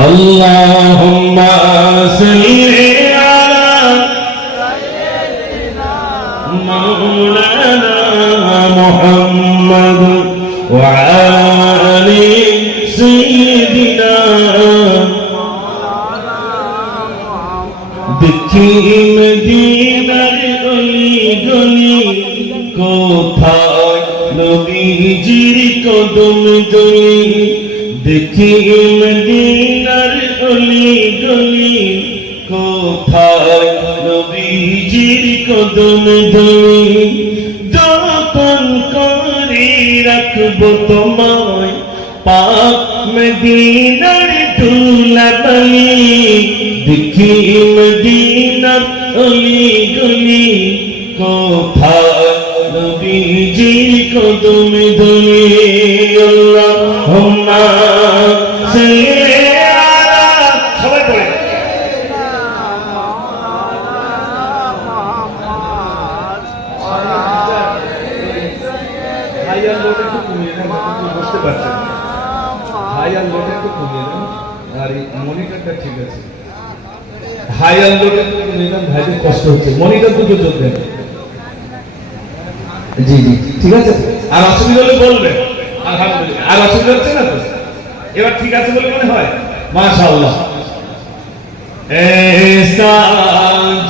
اللهم صل على مولانا محمد وعلى سيدنا দেখি মদিনার গলি গলি কোথায় নবীজির কদম গলি দেখি মদিনার গলি গলি কোথায় নবীজির কদম গলি যতন করে রাখব তোমায়, পাক মদিনার দুলাবলি দেখি মদিনার অলি গলি কোথায় নবীজির কদম ধরে আল্লাহুম্মা সাল্লি আলা বুঝতে পারছেন? হাই আর লোড একটু কমিয়ে মনিটরটা ঠিক আছে। হাই আর লোড একটু কমিয়ে কষ্ট হচ্ছে। মনিটর দুটো যোগ দেন। জি জি ঠিক আছে আর অসুবিধা হলে বলবেন আলহামদুলিল্লাহ আর অসুবিধা হচ্ছে না তো এবার ঠিক আছে বলে মনে হয় মাশাআল্লাহ ऐसा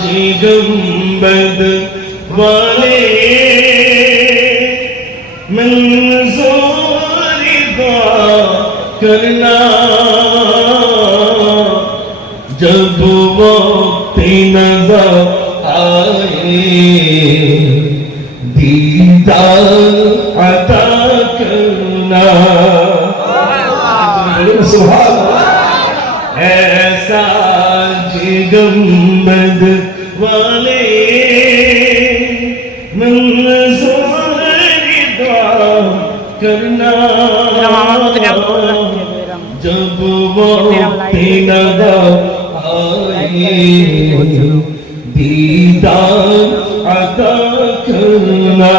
जिगम्बद वाले मंजूर दुआ करना जब वक्त नजर आए सुभान ऐसा जिगम्बद वाले करना जब वो नगा आए दीदार अदा करना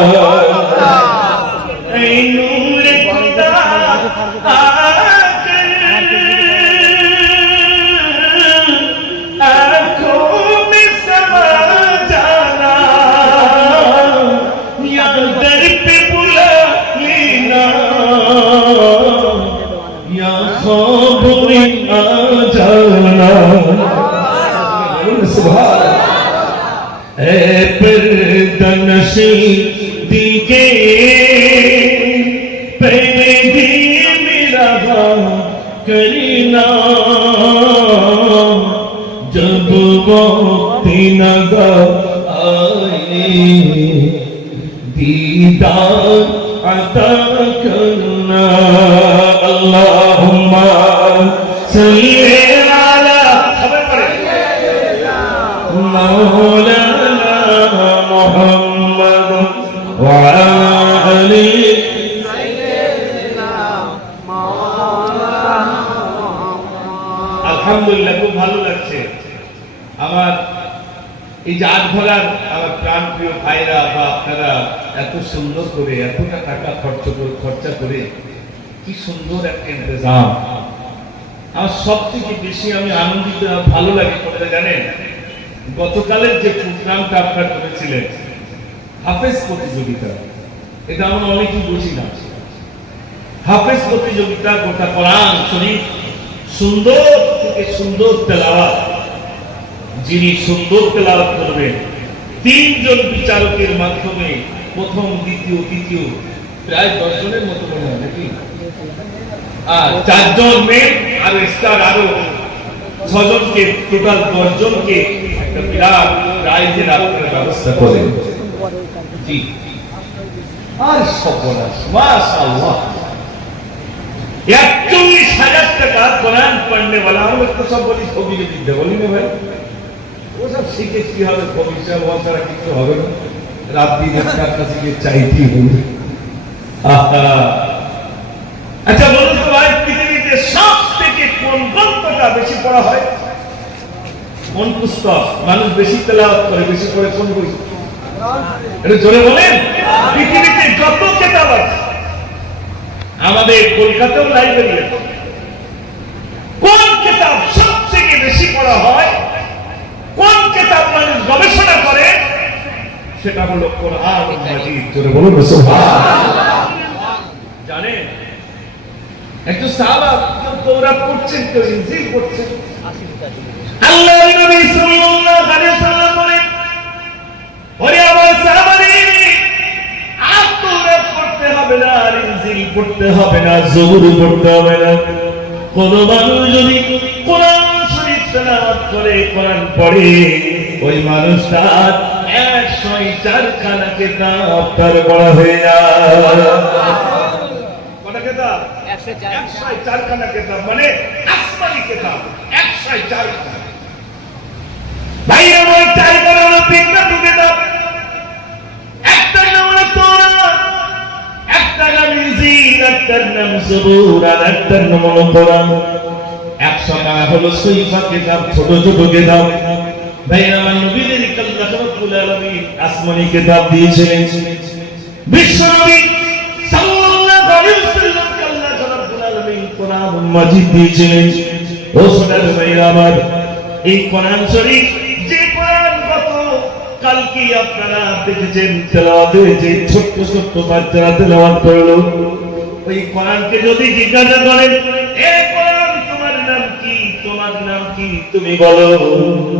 সেই দিকে। প্রেমে দিয়ে মেরা করি না জব মুক্তি নগর আয়ে দিদার আতা করুণা আল্লাহুম্মা ভরার আমার প্রাণ প্রিয় ভাইরা বা আপনারা এত সুন্দর করে, এতটা টাকা খরচ করে, খরচা করে কি সুন্দর একটা ইন্তজাম। আমার সব থেকে বেশি আমি আনন্দিত ভালো লাগে কোনটা জানেন? গতকালের যে প্রোগ্রামটা আপনারা করেছিলেন, হাফেজ প্রতিযোগিতা, এটা আমরা অনেকেই বুঝি না। হাফেজ প্রতিযোগিতা গোটা কোরআন শরীফ সুন্দর থেকে সুন্দর তেলাওয়াত। যিনি সুন্দর তেলাওয়াত করবেন, তিনজন বিচারকের মাধ্যমে প্রথম, দ্বিতীয়, তৃতীয়, প্রায় দশজনের মতো মনে হয় নাকি? আর চারজন মেয়ে আর স্টার আরও ছজনকে টোটাল প্রাইজের আপনারা ব্যবস্থা করেন আর সর্বনাশ, মাশাআল্লাহ। একচল্লিশ হাজার টাকা কোরআন পড়নে वाला আমরা তো সব বলি ছবিকে দিতে বলি না ভাই। ও সব শিখে কি হবে? ভবিষ্যৎ ছাড়া কিছু হবে না। রাত দিন একটা কাছে গিয়ে চাইতেই হবে আচ্ছা বলুন তো ভাই, পৃথিবীতে সব থেকে কোন গ্রন্থটা বেশি পড়া হয়? কোন পুস্তক? মানুষ বেশি তেলাওয়াত করে, বেশি পড়ে কোন বই? এটা জোরে বলেন। পৃথিবীতে যত কেতাব আছে, আমাদের কলকাতাও লাইব্রেরি কোন কিতাব সবথেকে বেশি পড়া হয় কোন কিতাব মানুষ গবেষণা করে সেটা হলো কোরআন মাজিদ। জোরে বলুন সুবহানাল্লাহ। জানেন একটু সাহাবা কেউ দৌড়াপ করছেন কেউ ইনজিল করছেন আল্লাহ নবী সাল্লাল্লাহু আলাইহি ওয়াসাল্লাম বলেন ওরে আমার সাহাবারে আর দৌড়াপ করতে হবে না আর ইনজিল পড়তে হবে না জবুর পড়তে হবে না। কোন মানুষ যদি কোরআন শরীফ তেলাওয়াত করে কোরআন পড়ে ওই মানুষটার একশো চারখানা কেতাব তার পড়া হয়ে যায় কটা কেতাব একশো চারখানা কেতাব মানে আসমানি কেতাব একশো চারখানা ভাই আমার চাই করে হলো কেতাব নাম হলো তোরাত, একটা নাম ইনজিল, একটার নাম জবুর, আর একটার নাম হলো কোরআন। একশোটা হলো সহিফা কেতাব, ছোট ছোট কেতাব। ভাই আমার নবীদের রাব্বুল আলামিন আসমানি কেতাব দিয়েছিলেন। ভাইরা আমার, এই কোরআন শরীফ যে কালকে আপনারা দেখেছেন যে ছোট্ট ছোট্ট বাচ্চারা তেলাওয়াত করল। ওই কোরআনকে যদি জিজ্ঞাসা নাম কি? তোমার নাম কি? তুমি বলো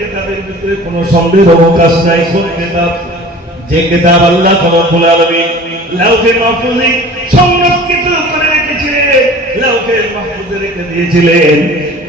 কিতাবের ভিতরে কোনো সন্দেহের অবকাশ নাই, কোন কিতাব? যে কিতাব আল্লাহ রাব্বুল আলামিন লাউহে মাহফুজে সংরক্ষিত করে রেখেছিলেন, লাউহে মাহফুজে রেখে দিয়েছিলেন।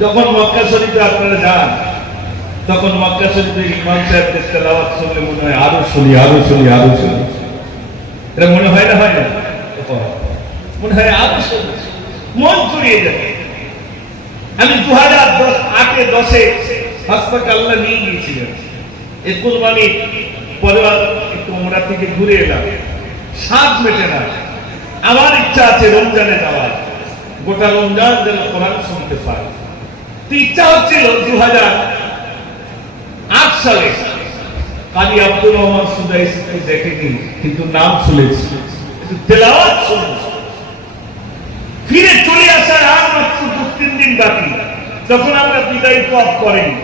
যখন মক্কা শরীফে আপনারা যান, তখন মক্কা শরীফে ইমাম সাহেবদের তেলাওয়াত শুনলে মনে হয় আরও শুনি আরও শুনি আরও শুনি। এটা মনে হয় না হয় না? মনে হয় আরও শুনি। মন জুড়িয়ে যাবে আমি দু হাজার দশ, আটে দশে হাসপাতাল্লা নিয়ে গিয়েছিলাম এই কুরবানি পরে একটু ওমরা থেকে ঘুরে এলাম। সাত মেটে না। আমার ইচ্ছা আছে রমজানে যাওয়ার। গোটা রমজান যেন কোরআন শুনতে তো কিন্তু ফিরে চলে আসার আর মাত্র দু তিন দিন বাকি তখন আমরা বিদায় পথ করেনি।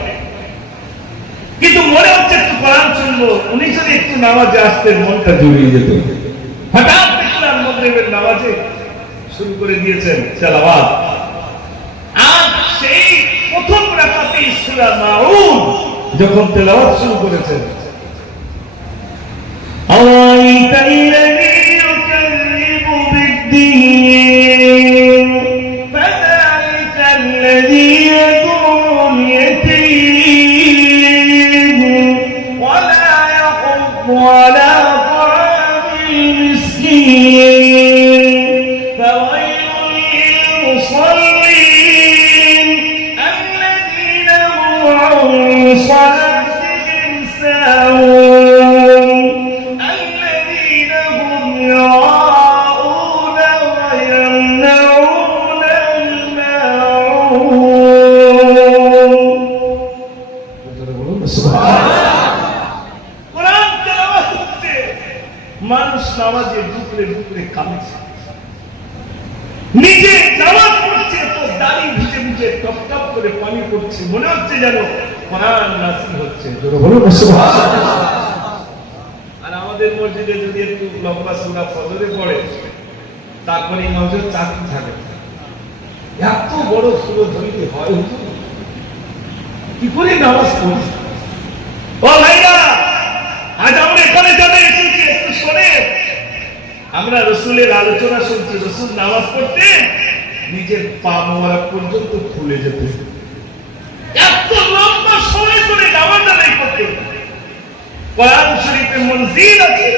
কিন্তু মনে হচ্ছে একটু কোরআন শুনব, উনি যদি একটু নামাজে আসতেন, মনটা জড়িয়ে যেত। হঠাৎ দেখলাম মগরিবের নামাজে শুরু করে দিয়েছেন চালাবাদ আর সেই প্রথম রাখাতে ইসরা মাউন যখন তেলাওয়াত শুরু করেছেন। আওয়াইতা ইলা মনে হচ্ছে যেন কোরআন নাসিল হচ্ছে। বলুন আর আমাদের মসজিদে যদি একটু লম্বা সুরা ফজরে পড়ে তারপরে নজর চাকরি থাকে। এত বড় সুরো হয় কি করে নামাজ পড়ি? ও ভাইরা আজ আমরা এখানে যারা এসেছি একটু শোনে। আমরা রসুলের আলোচনা শুনছি রসুল নামাজ পড়তে নিজের পা মোবারক পর্যন্ত খুলে যেত। এত লম্বা সময় করে নামাজ আদায় করতে কোরআন শরীফে মনজিল আছে।